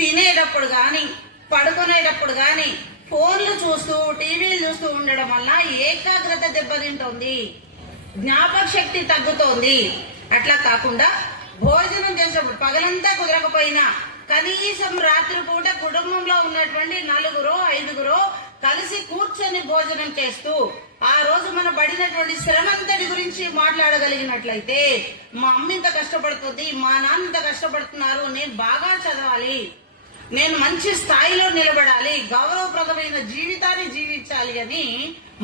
తినేటప్పుడు గాని పడుకునేటప్పుడు గాని ఫోన్లు చూస్తూ టీవీలు చూస్తూ ఉండడం వల్ల ఏకాగ్రత దెబ్బతింటోంది, జ్ఞాపక శక్తి తగ్గుతోంది. అట్లా కాకుండా భోజనం చేసేటప్పుడు పగలంతా కుదరకపోయినా కనీసం రాత్రిపూట కుటుంబంలో ఉన్నటువంటి 4-5 కలిసి కూర్చొని భోజనం చేస్తూ ఆ రోజు మనం పడినటువంటి శ్రమంతటి గురించి మాట్లాడగలిగినట్లయితే, మా అమ్మ ఇంత కష్టపడుతుంది, మా నాన్న ఇంత కష్టపడుతున్నారు, నేను బాగా చదవాలి, నేను మంచి స్థాయిలో నిలబడాలి, గౌరవప్రదమైన జీవితాన్ని జీవించాలి అని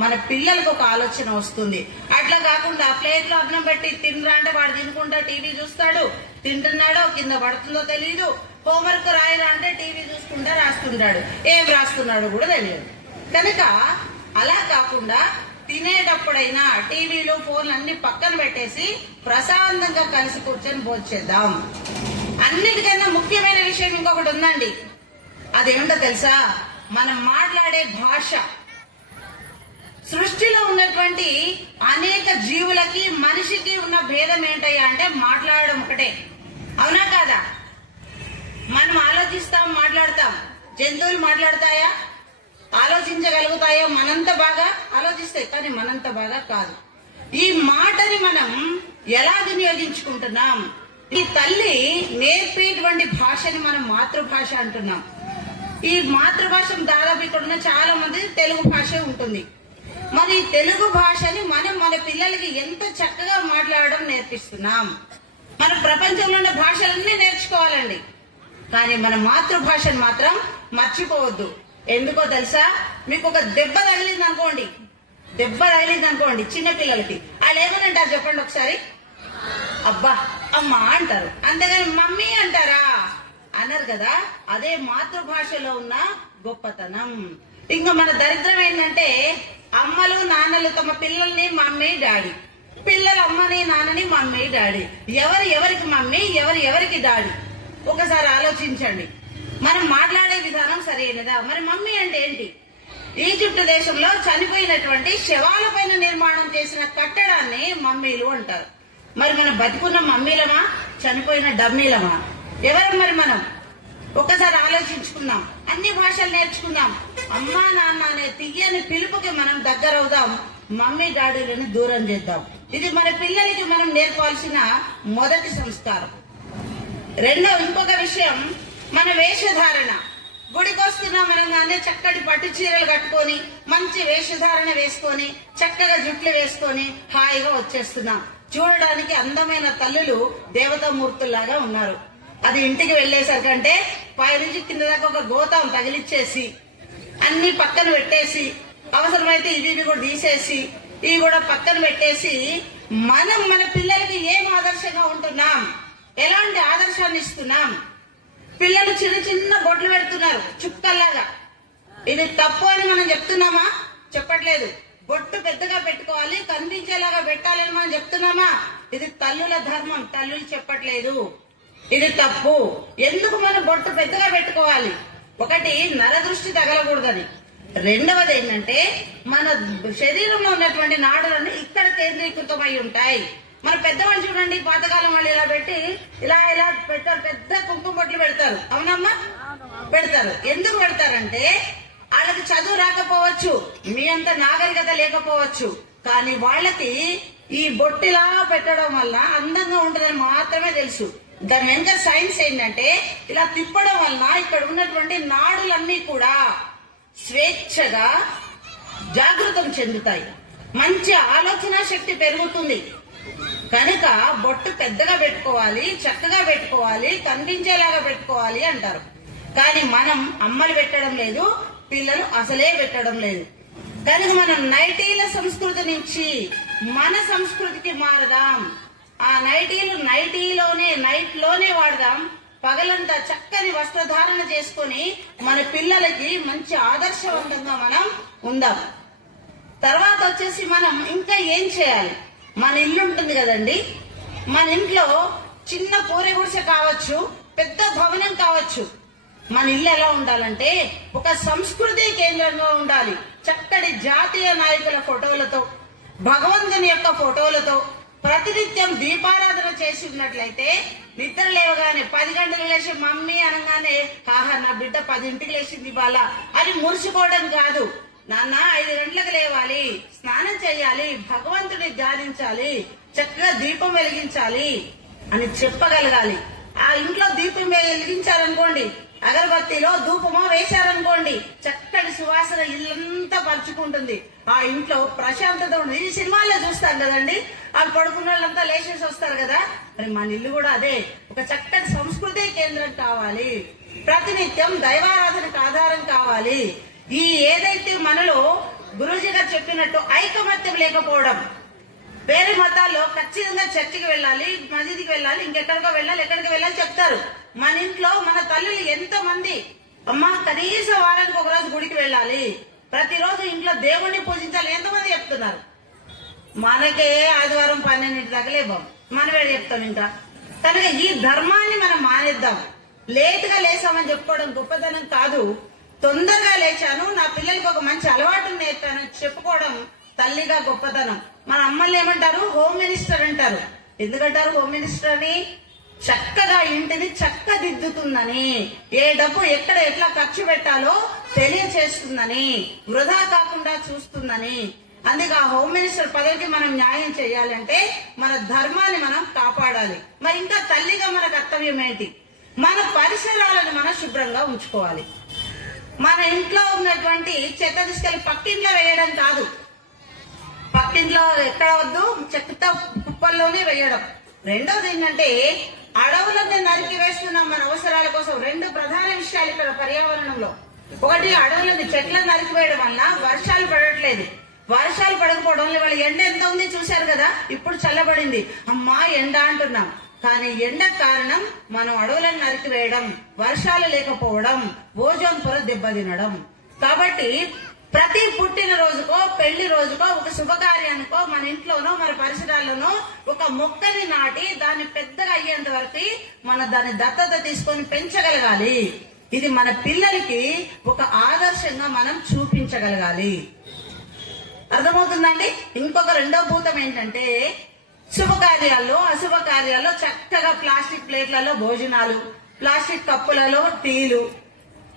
మన పిల్లలకు ఒక ఆలోచన వస్తుంది. అట్లా కాకుండా ప్లేట్ లో అన్నం పెట్టి తినరా అంటే వాడు తినుకుంటా టీవీ చూస్తాడు, తింటున్నాడో కింద పడుతుందో తెలియదు, హోంవర్క్ రాయరా అంటే టీవీ చూసుకుంటా రాస్తుంటాడు, ఏం రాస్తున్నాడో కూడా తెలియదు. కనుక అలా కాకుండా తినేటప్పుడైనా టీవీలు ఫోన్లు అన్ని పక్కన పెట్టేసి ప్రశాంతంగా కలిసి కూర్చొని భోంచేద్దాం. అన్నిటికన్నా ముఖ్యమైన విషయం ఇంకొకటి ఉందండి. అదేమిటో తెలుసా? మనం మాట్లాడే భాష. సృష్టిలో ఉన్నటువంటి అనేక జీవులకి మనిషికి ఉన్న భేదం ఏంటయ్యా అంటే మాట్లాడడం ఒకటే. అవునా కాదా? మనం ఆలోచిస్తాం, మాట్లాడతాం. జంతువులు మాట్లాడతాయా? ఆలోచించగలుగుతాయో? మనంత బాగా ఆలోచిస్తాయి, కానీ మనంత బాగా కాదు. ఈ మాటని మనం ఎలా వినియోగించుకుంటున్నాం? ఈ తల్లి నేర్పేటువంటి భాషని మనం మాతృభాష అంటున్నాం. ఈ మాతృభాష దాదాపు ఇక్కడ ఉన్న చాలా మంది తెలుగు భాష ఉంటుంది. మరి తెలుగు భాషని మనం మన పిల్లలకి ఎంత చక్కగా మాట్లాడడం నేర్పిస్తున్నాం. మన ప్రపంచంలో ఉన్న భాషలన్నీ నేర్చుకోవాలండి, కానీ మన మాతృభాషను మాత్రం మర్చిపోవద్దు. ఎందుకో తెలుసా? మీకు ఒక దెబ్బ తగిలింది అనుకోండి చిన్న పిల్లలకి, వాళ్ళు ఏమనంటారు చెప్పండి ఒకసారి? అబ్బా అమ్మా అంటారు, అంతేగాని మమ్మీ అంటారా? అన్నారు కదా. అదే మాతృభాషలో ఉన్న గొప్పతనం. ఇంకా మన దరిద్రం ఏంటంటే అమ్మలు నాన్నలు తమ పిల్లల్ని మమ్మీ డాడీ, పిల్లలు అమ్మని నాన్నని మమ్మీ డాడీ. ఎవరికి మమ్మీ, ఎవరికి డాడీ? ఒకసారి ఆలోచించండి. మనం మాట్లాడే విధానం సరైనదా? మరి మమ్మీ అంటే ఏంటి? ఈజిప్ట్ దేశంలో చనిపోయినటువంటి శవాల పైన నిర్మాణం చేసిన కట్టడాన్ని మమ్మీలు అంటారు. మరి మనం బతికున్న మమ్మీలమా, చనిపోయిన డమ్మీలమా? ఎవరు మరి మనం? ఒక్కసారి ఆలోచించుకుందాం. అన్ని భాషలు నేర్చుకుందాం. అమ్మా నాన్న అనే తీయని పిలుపుకి మనం దగ్గరవుదాం, మమ్మీ డాడీలను దూరం చేద్దాం. ఇది మన పిల్లలకి మనం నేర్పాల్సిన మొదటి సంస్కారం. ఇంకొక విషయం, మన వేషధారణ. గుడికి వస్తున్నాం అనగానే చక్కటి పట్టు చీరలు కట్టుకొని మంచి వేషధారణ వేసుకొని చక్కగా జుట్లు వేసుకొని హాయిగా వచ్చేస్తున్నాం. చూడడానికి అందమైన తల్లులు దేవతామూర్తుల్లాగా ఉన్నారు. అది ఇంటికి వెళ్లేసరికంటే పైనుంచి కింద దాకా ఒక గోతం తగిలిచ్చేసి అన్ని పక్కన పెట్టేసి, అవసరమైతే ఇవి కూడా తీసేసి ఇవి కూడా పక్కన పెట్టేసి, మనం మన పిల్లలకి ఏం ఆదర్శంగా ఉంటున్నాం, ఎలాంటి ఆదర్శాన్ని ఇస్తున్నాం? పిల్లలు చిన్న చిన్న బొట్లు పెడుతున్నారు చుక్కల్లాగా. ఇది తప్పు అని మనం చెప్తున్నామా? చెప్పట్లేదు. బొట్టు పెద్దగా పెట్టుకోవాలి, కనిపించేలాగా పెట్టాలని మనం చెప్తున్నామా? ఇది తల్లుల ధర్మం, తల్లులు చెప్పట్లేదు. ఇది తప్పు. ఎందుకు మనం బొట్టు పెద్దగా పెట్టుకోవాలి? ఒకటి, నరదృష్టి తగలకూడదని. రెండవది ఏంటంటే మన శరీరంలో ఉన్నటువంటి నాడులన్నీ ఇక్కడ కేంద్రీకృతమై ఉంటాయి. మన పెద్దవాళ్ళు చూడండి, పాతకాలం వాళ్ళు ఇలా పెట్టి ఇలా పెడతారు, పెద్ద కుంకుమ బొట్లు పెడతారు. అవునమ్మా? పెడతారు. ఎందుకు పెడతారంటే వాళ్ళకి చదువు రాకపోవచ్చు, మీ అంత నాగరికత లేకపోవచ్చు, కానీ వాళ్ళకి ఈ బొట్టిలా పెట్టడం వల్ల అందంగా ఉంటుందని మాత్రమే తెలుసు. దాని వెనుక సైన్స్ ఏంటంటే ఇలా తిప్పడం వల్ల ఇక్కడ ఉన్నటువంటి నాడులన్నీ కూడా స్వేచ్ఛగా జాగృతం చెందుతాయి, మంచి ఆలోచన శక్తి పెరుగుతుంది. కనుక బొట్టు పెద్దగా పెట్టుకోవాలి, చక్కగా పెట్టుకోవాలి, కనిపించేలాగా పెట్టుకోవాలి అంటారు. కానీ మనం అమ్మలు పెట్టడం లేదు, పిల్లలు అసలే పెట్టడం లేదు. కనుక మనం నైటీల సంస్కృతి నుంచి మన సంస్కృతికి మారదాం. ఆ నైట్లోనే వాడదాం. పగలంతా చక్కని వస్త్రధారణ చేసుకుని మన పిల్లలకి మంచి ఆదర్శవంతంగా మనం ఉందాం. తర్వాత వచ్చేసి మనం ఇంకా ఏం చేయాలి? మన ఇల్లు ఉంటుంది కదండి, మన ఇంట్లో చిన్న పూరి గుడిసె కావచ్చు, పెద్ద భవనం కావచ్చు, మన ఇల్లు ఎలా ఉండాలంటే ఒక సంస్కృతి కేంద్రంగా ఉండాలి. చక్కటి జాతీయ నాయకుల ఫోటోలతో, భగవంతుని యొక్క ఫోటోలతో, ప్రతినిత్యం దీపారాధన చేసి ఉన్నట్లయితే నిద్ర లేవగానే 10 గంటలకు లేచి మమ్మీ అనగానే ఆహా నా బిడ్డ 10ంటికి లేచింది ఇవాళ అని మురిసిపోవడం కాదు. నాన్న 5 గంటలకు లేవాలి, స్నానం చేయాలి, భగవంతుని ధ్యానించాలి, చక్కగా దీపం వెలిగించాలి అని చెప్పగలగాలి. ఆ ఇంట్లో దీపం వెలిగించారనుకోండి, అగరబత్తిలో ధూపమో వేశారనుకోండి, చక్కటి సువాసన ఇల్లంతా పరుచుకుంటుంది. ఆ ఇంట్లో ప్రశాంతత ఉంటుంది. ఈ సినిమాల్లో చూస్తాం కదండి, వాళ్ళు పడుకున్న వాళ్ళంతా లేచేసి వస్తారు కదా. మరి మన ఇల్లు కూడా అదే, ఒక చక్కటి సంస్కృతి కేంద్రం కావాలి. ప్రతినిత్యం దైవారాధనకు ఆధారం కావాలి. ఈ ఏదైతే మనలో గురూజీ గారు చెప్పినట్టు ఐకమత్యం లేకపోవడం, వేరే మతాల్లో ఖచ్చితంగా చర్చికి వెళ్ళాలి, మసీదుకి వెళ్ళాలి, ఇంకెక్కడికో వెళ్ళాలి, ఎక్కడికి వెళ్ళాలి చెప్తారు. మన ఇంట్లో మన తల్లులు ఎంతమంది అమ్మా కనీసం వారానికి ఒక రోజు గుడికి వెళ్ళాలి, ప్రతిరోజు ఇంట్లో దేవుణ్ణి పూజించాలి ఎంతమంది చెప్తున్నారు? మనకే ఆదివారం 12 దాకా లేబాం, మనమే చెప్తాం ఇంకా. కనుక ఈ ధర్మాన్ని మనం మానేద్దాం. లేటుగా లేసామని చెప్పుకోవడం గొప్పతనం కాదు. తొందరగా లేచాను, నా పిల్లలకి ఒక మంచి అలవాటు నేర్పానని చెప్పుకోవడం తల్లిగా గొప్పతనం. మన అమ్మల్ని ఏమంటారు? హోమ్ మినిస్టర్ అంటారు. ఎందుకంటారు హోమ్ మినిస్టర్ అని? చక్కగా ఇంటిని చక్కదిద్దుతుందని, ఏ డబ్బు ఎక్కడ ఎట్లా ఖర్చు పెట్టాలో తెలియచేస్తుందని, వృధా కాకుండా చూస్తుందని. అందుకే ఆ హోమ్ మినిస్టర్ పదవికి మనం న్యాయం చేయాలంటే మన ధర్మాన్ని మనం కాపాడాలి. మరి ఇంకా తల్లిగా మన కర్తవ్యం ఏంటి? మన పరిసరాలను మనం శుభ్రంగా ఉంచుకోవాలి. మన ఇంట్లో ఉన్నటువంటి చెత్త తీసుకెళ్లి పక్కింట్లో వేయడం కాదు, పక్కింట్లో ఎక్కడ వద్దు, చెత్త కుప్పల్లోనే వేయడం. రెండోది ఏంటంటే అడవులను నరికి వేస్తున్నాం మన అవసరాల కోసం. 2 ప్రధాన విషయాలు ఇక్కడ పర్యావరణంలో. ఒకటి, అడవులను చెట్లను నరికివేయడం వల్ల వర్షాలు పడట్లేదు. వర్షాలు పడకపోవడం వల్ల ఎండ ఎంత ఉంది చూశారు కదా, ఇప్పుడు చల్లబడింది, అమ్మా ఎండ అంటున్నాం. కానీ ఎండ కారణం మనం అడవులను నరికివేయడం, వర్షాలు లేకపోవడం, ఓజోన్ పొర దెబ్బతినడం. కాబట్టి ప్రతి పుట్టిన రోజుకో పెళ్లి రోజుకో ఒక శుభకార్యానికో మన ఇంట్లోనో మన పరిసరాల్లోనో ఒక మొక్కని నాటి దాన్ని పెద్దగా అయ్యేంత వరకు మన దాన్ని దత్తత తీసుకొని పెంచగలగాలి. ఇది మన పిల్లలకి ఒక ఆదర్శంగా మనం చూపించగలగాలి. అర్థమవుతుందండి? ఇంకొక రెండో భూతం ఏంటంటే శుభకార్యాల్లో అశుభకార్యాల్లో చక్కగా ప్లాస్టిక్ ప్లేట్లలో భోజనాలు, ప్లాస్టిక్ కప్పులలో టీలు,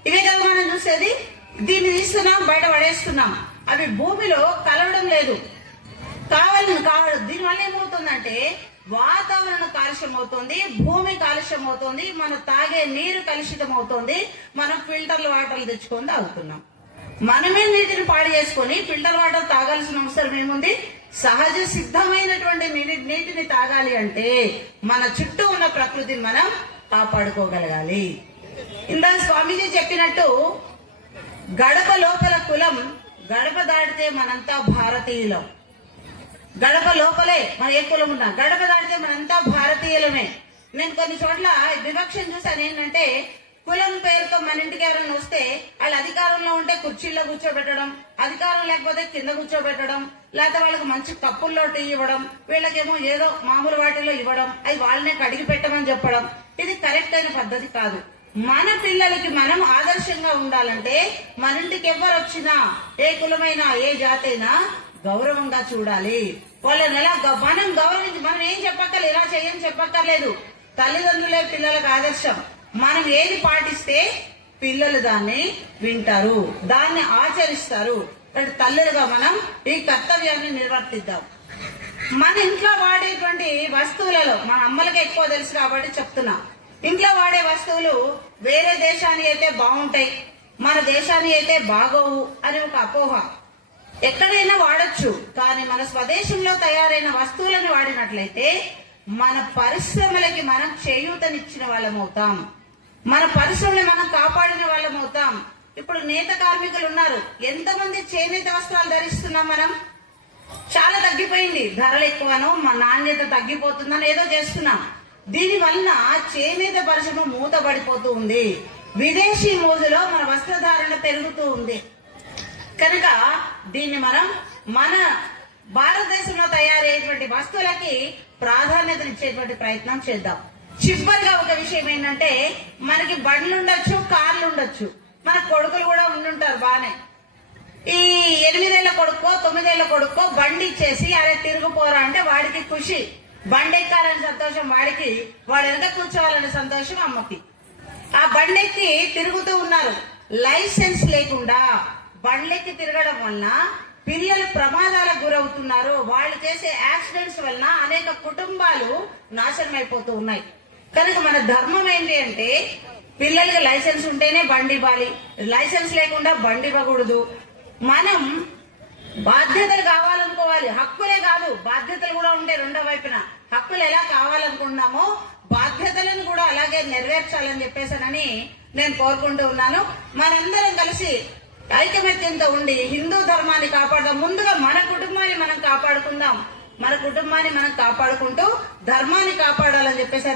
ఇవే కదా మనం చూసేది. దీన్ని తీస్తున్నాం, బయట పడేస్తున్నాం, అవి భూమిలో కలవడం లేదు, కావడం. దీనివల్ల ఏమవుతుందంటే వాతావరణం కాలుష్యం అవుతుంది, భూమి కాలుష్యం అవుతుంది, మన తాగే నీరు కలుషితం అవుతుంది. మనం ఫిల్టర్ల వాటర్లు తెచ్చుకొని తాగుతున్నాం. మనమే నీటిని పాడు చేసుకొని ఫిల్టర్ వాటర్ తాగాల్సిన అవసరం ఏముంది? సహజ సిద్ధమైనటువంటి నీటిని తాగాలి అంటే మన చుట్టూ ఉన్న ప్రకృతిని మనం కాపాడుకోగలగాలి. ఇందాక స్వామీజీ చెప్పినట్టు గడప లోపల కులం, గడప దాటితే మనంతా భారతీయులం. గడప లోపలే మన ఏ కులం ఉన్నా, గడప దాటితే మనంతా భారతీయులమే. నేను కొన్ని చోట్ల వివక్షను చూసాను. ఏంటంటే కులం పేరుతో మన ఇంటికి ఎవరైనా వస్తే వాళ్ళు అధికారంలో ఉంటే కుర్చీల్లో కూర్చోబెట్టడం, అధికారం లేకపోతే కింద కూర్చోబెట్టడం, లేకపోతే వాళ్ళకి మంచి కప్పుల్లో టీ ఇవ్వడం, వీళ్ళకేమో ఏదో మామూలు వాటిలో ఇవ్వడం, అవి వాళ్ళనే కడిగి పెట్టమని చెప్పడం. ఇది కరెక్ట్ అయిన పద్ధతి కాదు. మన పిల్లలకి మనం ఆదర్శంగా ఉండాలంటే మన ఇంటికి ఎవరు వచ్చినా, ఏ కులమైనా ఏ జాతైనా గౌరవంగా చూడాలి. వాళ్ళని ఎలా మనం గౌరవించి మనం ఏం చెప్పక్కర్లేదు, ఇలా చేయని చెప్పక్కర్లేదు. తల్లిదండ్రులే పిల్లలకు ఆదర్శం. మనం ఏది పాటిస్తే పిల్లలు దాన్ని వింటారు, దాన్ని ఆచరిస్తారు. తల్లులుగా మనం ఈ కర్తవ్యాన్ని నిర్వర్తిద్దాం. మన ఇంట్లో వాడేటువంటి వస్తువులలో మన అమ్మలకి ఎక్కువ తెలుసు కాబట్టి చెప్తున్నా. ఇంట్లో వాడే వస్తువులు వేరే దేశాన్ని అయితే బాగుంటాయి, మన దేశాన్ని అయితే బాగోవు అని ఒక అపోహ. ఎక్కడైనా వాడచ్చు, కానీ మన స్వదేశంలో తయారైన వస్తువులను వాడినట్లయితే మన పరిశ్రమలకి మనం చేయూతనిచ్చిన వాళ్ళం అవుతాం, మన పరిశ్రమని మనం కాపాడిన వాళ్ళం అవుతాం. ఇప్పుడు నేత కార్మికులు ఉన్నారు, ఎంతమంది చేనేత వస్త్రాలు ధరిస్తున్నాం మనం? చాలా తగ్గిపోయింది. ధరలు ఎక్కువనో మన నాణ్యత తగ్గిపోతుందని ఏదో చేస్తున్నాం. దీని వలన చేనేత పరిశ్రమ మూతబడిపోతూ ఉంది. విదేశీ మోజులో మన వస్త్రధారణ పెరుగుతూ ఉంది. కనుక దీన్ని మనం మన భారతదేశంలో తయారయ్యేటువంటి వస్తువులకి ప్రాధాన్యతనిచ్చేటువంటి ప్రయత్నం చేద్దాం. చివరిగా ఒక విషయం ఏంటంటే, మనకి బండ్లు ఉండొచ్చు, కార్లు ఉండొచ్చు, మన కొడుకులు కూడా ఉండుంటారు బానే. ఈ 8 ఏళ్ల కొడుకో 9 ఏళ్ల కొడుకో బండి ఇచ్చేసి అరే తిరుగుపోరా అంటే వాడికి ఖుషి, బండి ఎక్కాలని సంతోషం వాడికి, వాడు వెనక కూర్చోవాలనే సంతోషం అమ్మకి. ఆ బండెక్కి తిరుగుతూ ఉన్నారు. లైసెన్స్ లేకుండా బండ్లెక్కి తిరగడం వలన పిల్లలు ప్రమాదాలకు గురవుతున్నారు. వాళ్ళు చేసే యాక్సిడెంట్స్ వలన అనేక కుటుంబాలు నాశనం అయిపోతూ ఉన్నాయి. కనుక మన ధర్మం ఏంటి అంటే పిల్లలకి లైసెన్స్ ఉంటేనే బండి ఇవ్వాలి, లైసెన్స్ లేకుండా బండి ఇవ్వకూడదు. మనం బాధ్యతలు కావాలనుకోవాలి, హక్కులే కాదు బాధ్యతలు కూడా ఉంటాయి. రెండో వైపున హక్కులు ఎలా కావాలనుకున్నామో బాధ్యతలను కూడా అలాగే నెరవేర్చాలని చెప్పేసానని నేను కోరుకుంటూ ఉన్నాను. మనందరం కలిసి ఐకమత్యంతో ఉండి హిందూ ధర్మాన్ని కాపాడదాం. ముందుగా మన కుటుంబాన్ని మనం కాపాడుకుందాం, మన కుటుంబాన్ని మనం కాపాడుకుంటూ ధర్మాన్ని కాపాడాలని చెప్పేసి